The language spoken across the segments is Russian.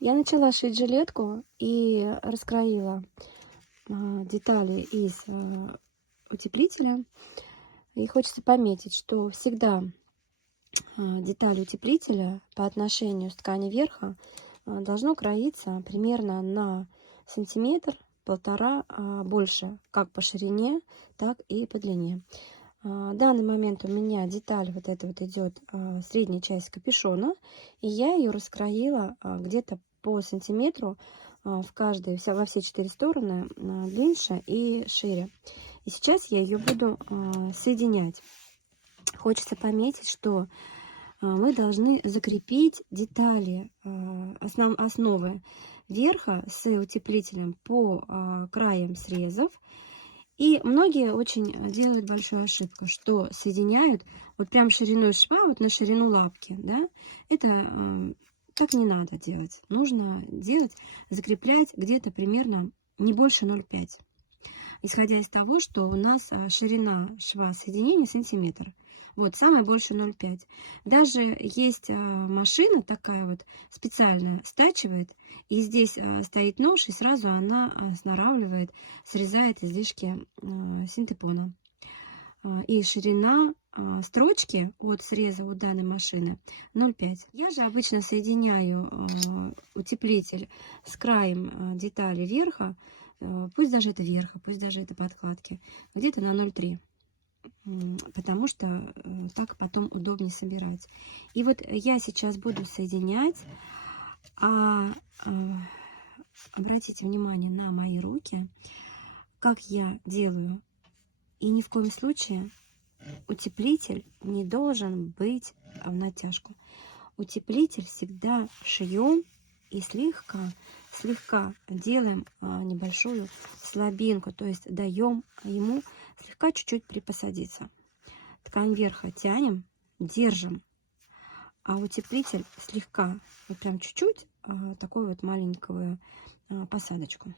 Я начала шить жилетку и раскроила детали из утеплителя. И хочется пометить, что всегда деталь утеплителя по отношению с ткани верха должно кроиться примерно на сантиметр, полтора больше, как по ширине, так и по длине. В данный момент у меня деталь вот эта вот идет средняя часть капюшона, и я ее раскроила где-то по сантиметру в каждой, во все 4 стороны, длиннее и шире. И сейчас я ее буду соединять. Хочется пометить, что мы должны закрепить детали основы верха с утеплителем по краям срезов. И многие очень делают большую ошибку, что соединяют вот прям шириной шва, вот на ширину лапки, да, это так не надо делать. Нужно делать, закреплять где-то примерно не больше 0,5. Исходя из того, что у нас ширина шва соединения сантиметр. Вот, самое больше 0,5. Даже есть машина такая вот специальная, стачивает, и здесь стоит нож, и сразу она снаравливает, срезает излишки синтепона. И ширина строчки от среза у данной машины 0,5. Я же обычно соединяю утеплитель с краем детали верха, пусть даже это верха, пусть даже это подкладки, где-то на 0,3. Потому что так потом удобнее собирать. И вот я сейчас буду соединять. Обратите внимание на мои руки, как я делаю. И ни в коем случае утеплитель не должен быть в натяжку. Утеплитель всегда шьем и слегка делаем небольшую слабинку, то есть даем ему слегка чуть-чуть припосадиться. Ткань верха тянем, держим, а утеплитель слегка, вот прям чуть-чуть, такую вот маленькую посадочку.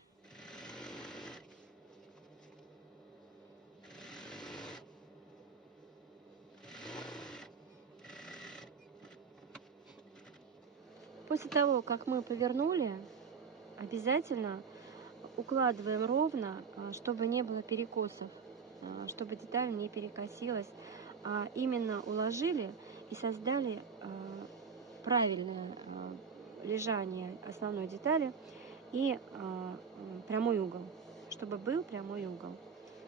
После того, как мы повернули, обязательно укладываем ровно, чтобы не было перекосов, чтобы деталь не перекосилась, а именно уложили и создали правильное лежание основной детали и прямой угол, чтобы был прямой угол.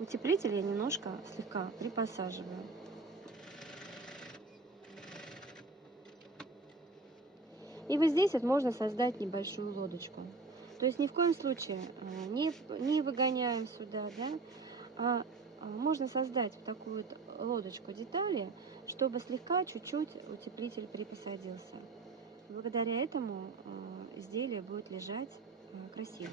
Утеплитель я немножко слегка припосаживаю. И вот здесь вот можно создать небольшую лодочку. То есть ни в коем случае не выгоняем сюда, да, а можно создать такую вот лодочку детали, чтобы слегка чуть-чуть утеплитель припосадился. Благодаря этому изделие будет лежать красиво.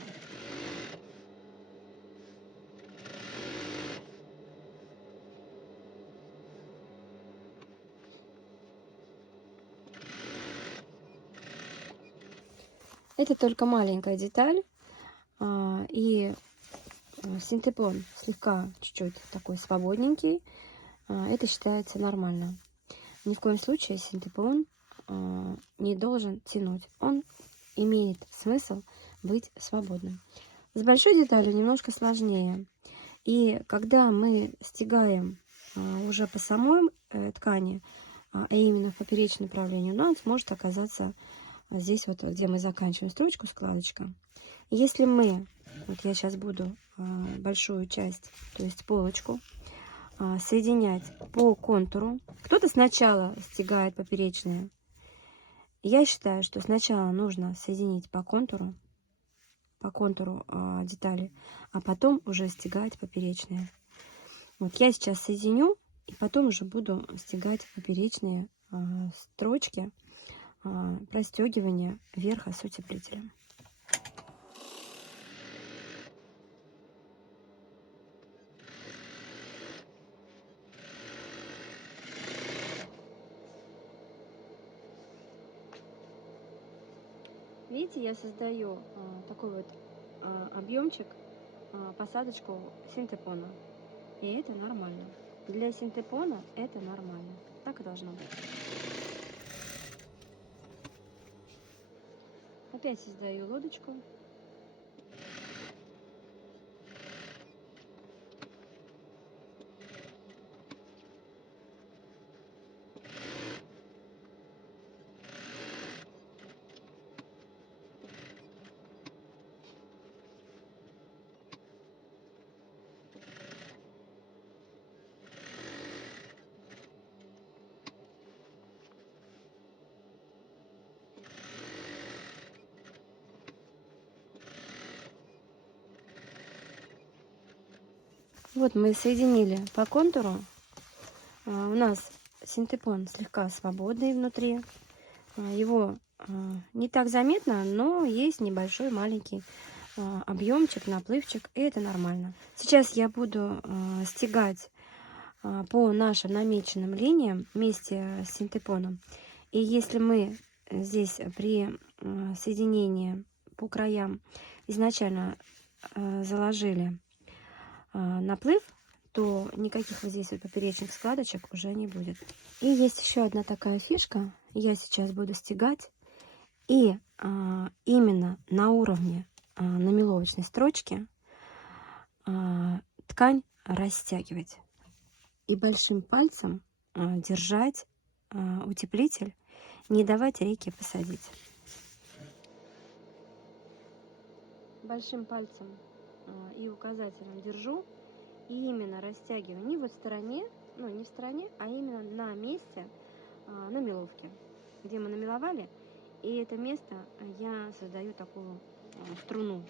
Это только маленькая деталь, и синтепон слегка чуть-чуть такой свободненький, это считается нормально. Ни в коем случае синтепон не должен тянуть, он имеет смысл быть свободным. С большой деталью немножко сложнее, и когда мы стягаем уже по самой ткани, а именно в поперечном направлении, у нас может оказаться здесь вот, где мы заканчиваем строчку, складочка. Если мы, вот я сейчас буду большую часть, то есть полочку, соединять по контуру. Кто-то сначала стягает поперечные. Я считаю, что сначала нужно соединить по контуру детали, а потом уже стягать поперечные. Вот я сейчас соединю, и потом уже буду стягать поперечные строчки простегивания верха с утеплителем. Видите, я создаю такой вот объемчик, посадочку синтепона. И это нормально. Для синтепона это нормально. Так и должно быть. Опять создаю лодочку. Вот мы соединили по контуру. У нас синтепон слегка свободный внутри. Его не так заметно, но есть небольшой маленький объемчик, наплывчик, и это нормально. Сейчас я буду стягать по нашим намеченным линиям вместе с синтепоном. И если мы здесь при соединении по краям изначально заложили наплыв, то никаких вот здесь вот поперечных складочек уже не будет. И есть еще одна такая фишка. Я сейчас буду стягать и именно на уровне намеловочной строчки ткань растягивать и большим пальцем держать утеплитель, не давать реке посадить. Большим пальцем и указателем держу и именно растягиваю не вот в стороне, ну не в стороне, а именно на месте намеловки, где мы намеловали, и это место я создаю такую струну.